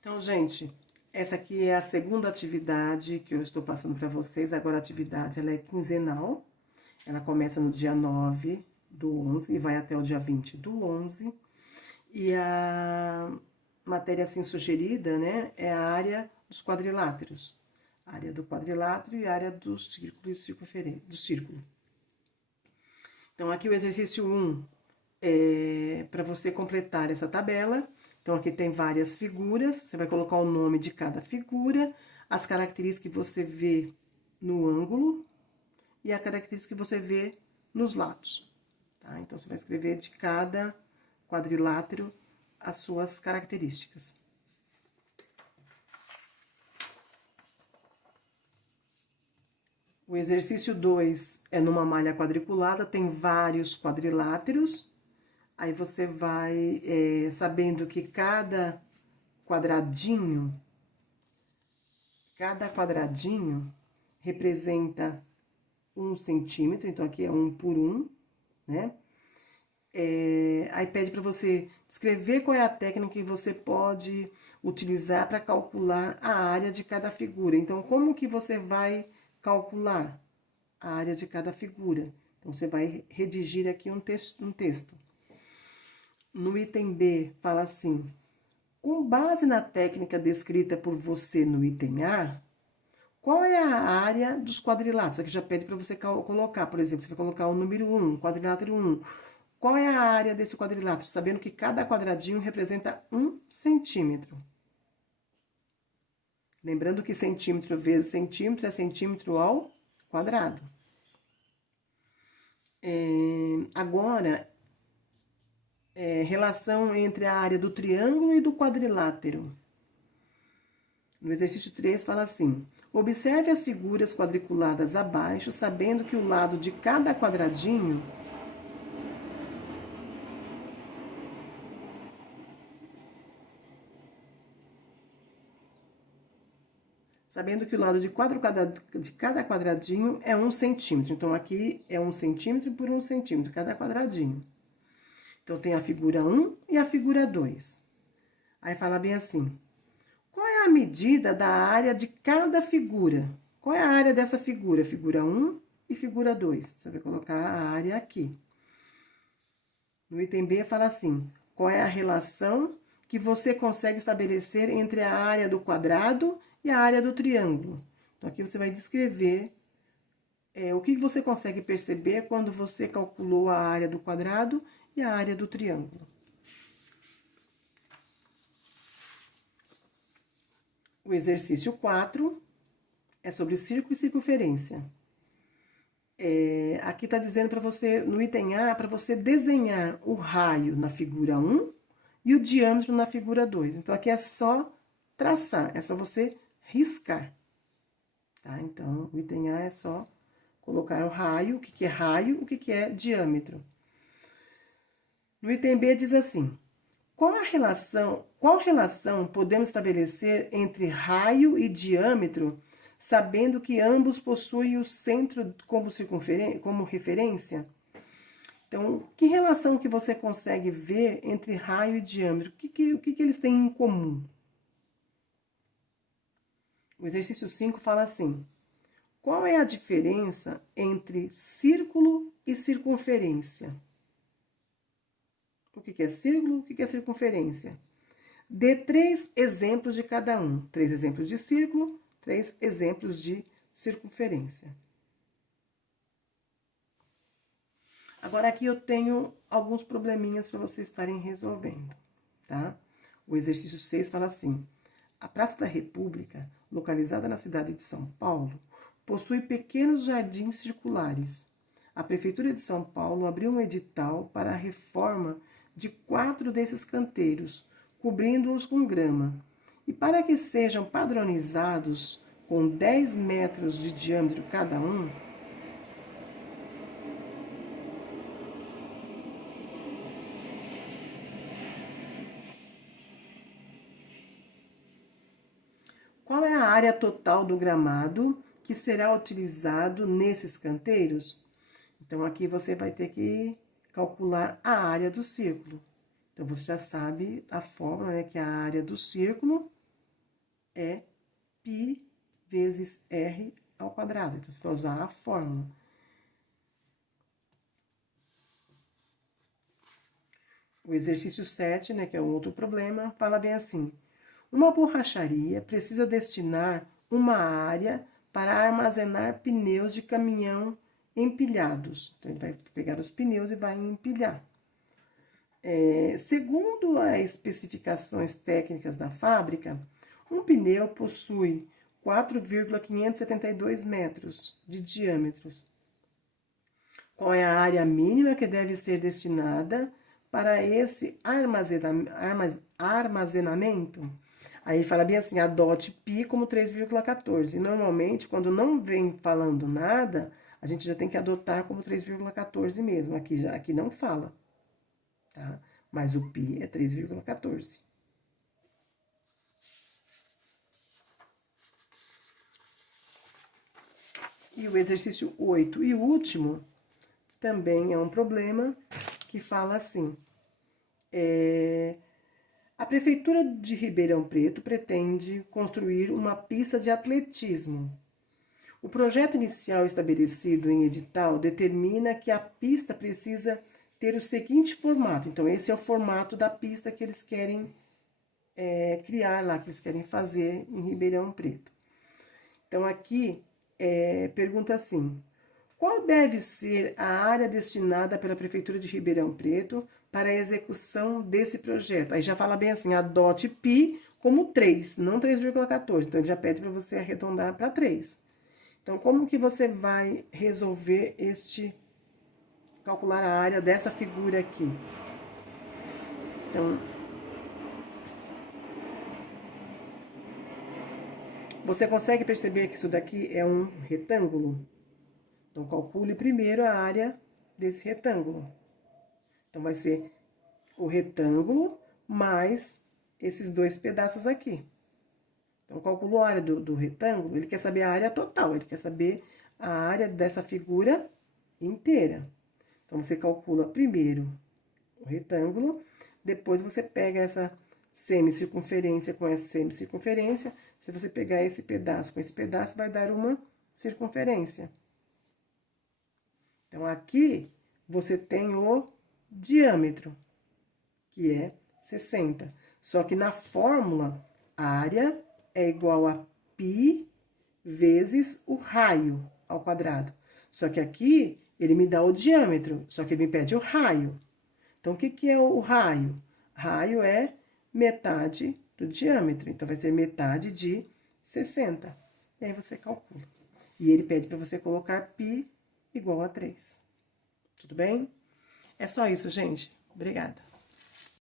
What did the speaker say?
Então, gente, essa aqui é a segunda atividade que eu estou passando para vocês. Agora a atividade ela é quinzenal. Ela começa no dia 9 do 11 e vai até o dia 20 do 11. E a matéria assim sugerida, né, é a área dos quadriláteros. A área do quadrilátero e a área do círculo e circunferência, do círculo. Então, aqui o exercício 1 é para você completar essa tabela. Então, aqui tem várias figuras, você vai colocar o nome de cada figura, as características que você vê no ângulo e a característica que você vê nos lados. Tá? Então, você vai escrever de cada quadrilátero as suas características. O exercício 2 é numa malha quadriculada, tem vários quadriláteros. Aí você vai sabendo que cada quadradinho representa 1 centímetro, então aqui é 1 por 1, né? Aí pede para você descrever qual é a técnica que você pode utilizar para calcular a área de cada figura. Então, como que você vai calcular a área de cada figura? Então, você vai redigir aqui um texto. No item B, fala assim: com base na técnica descrita por você no item A, qual é a área dos quadriláteros? Aqui já pede para você colocar, por exemplo, você vai colocar o número 1, quadrilátero 1. Qual é a área desse quadrilátero? Sabendo que cada quadradinho representa 1 centímetro. Lembrando que centímetro vezes centímetro é centímetro ao quadrado. Agora, relação entre a área do triângulo e do quadrilátero. No exercício 3 fala assim: observe as figuras quadriculadas abaixo, sabendo que o lado de cada quadradinho de cada quadradinho é 1 centímetro. Então, aqui é 1 centímetro por 1 centímetro, cada quadradinho. Então, tem a figura 1 e a figura 2. Aí fala bem assim: qual é a medida da área de cada figura? Qual é a área dessa figura? Figura 1 e figura 2. Você vai colocar a área aqui. No item B fala assim: qual é a relação que você consegue estabelecer entre a área do quadrado e a área do triângulo? Então, aqui você vai descrever o que você consegue perceber quando você calculou a área do quadrado e a área do triângulo. O exercício 4 é sobre círculo e circunferência. Aqui está dizendo para você, no item A, para você desenhar o raio na figura 1 e o diâmetro na figura 2. Então, aqui é só traçar, é só você riscar. Tá? Então, o item A é só colocar o raio, o que é raio, o que é diâmetro. No item B diz assim: qual relação podemos estabelecer entre raio e diâmetro, sabendo que ambos possuem o centro como referência? Então, que relação que você consegue ver entre raio e diâmetro? O que eles têm em comum? O exercício 5 fala assim: qual é a diferença entre círculo e circunferência? O que é círculo? O que é circunferência? Dê 3 exemplos de cada um. 3 exemplos de círculo, 3 exemplos de circunferência. Agora, aqui eu tenho alguns probleminhas para vocês estarem resolvendo, tá? O exercício 6 fala assim: a Praça da República, localizada na cidade de São Paulo, possui pequenos jardins circulares. A Prefeitura de São Paulo abriu um edital para a reforma de 4 desses canteiros, cobrindo-os com grama. E para que sejam padronizados com 10 metros de diâmetro cada um, qual é a área total do gramado que será utilizado nesses canteiros? Então, aqui você vai ter que calcular a área do círculo. Então, você já sabe a fórmula, né, que é a área do círculo é π vezes r ao quadrado. Então, você vai usar a fórmula. O exercício 7, né, que é outro problema, fala bem assim. Uma borracharia precisa destinar uma área para armazenar pneus de caminhão empilhados. Então, ele vai pegar os pneus e vai empilhar. Segundo as especificações técnicas da fábrica, um pneu possui 4,572 metros de diâmetro. Qual é a área mínima que deve ser destinada para esse armazenamento? Aí fala bem assim, adote π como 3,14. E normalmente, quando não vem falando nada, a gente já tem que adotar como 3,14 mesmo. Aqui não fala, tá? Mas o π é 3,14. E o exercício 8 e último também é um problema que fala assim. A Prefeitura de Ribeirão Preto pretende construir uma pista de atletismo. O projeto inicial estabelecido em edital determina que a pista precisa ter o seguinte formato. Então, esse é o formato da pista que eles querem criar lá, que eles querem fazer em Ribeirão Preto. Então, aqui pergunta assim: qual deve ser a área destinada pela Prefeitura de Ribeirão Preto para a execução desse projeto? Aí já fala bem assim, adote π como 3, não 3,14. Então, ele já pede para você arredondar para 3. Então, como que você vai resolver calcular a área dessa figura aqui? Então, você consegue perceber que isso daqui é um retângulo? Então, calcule primeiro a área desse retângulo. Então, vai ser o retângulo mais esses dois pedaços aqui. Então, calculou a área do retângulo, ele quer saber a área total, ele quer saber a área dessa figura inteira. Então, você calcula primeiro o retângulo, depois você pega essa semicircunferência com essa semicircunferência. Se você pegar esse pedaço com esse pedaço, vai dar uma circunferência. Então, aqui você tem o diâmetro, que é 60. Só que na fórmula, a área é igual a π vezes o raio ao quadrado. Só que aqui ele me dá o diâmetro, só que ele me pede o raio. Então, o que é o raio? Raio é metade do diâmetro, então vai ser metade de 60. E aí você calcula. E ele pede para você colocar π igual a 3. Tudo bem? É só isso, gente. Obrigada.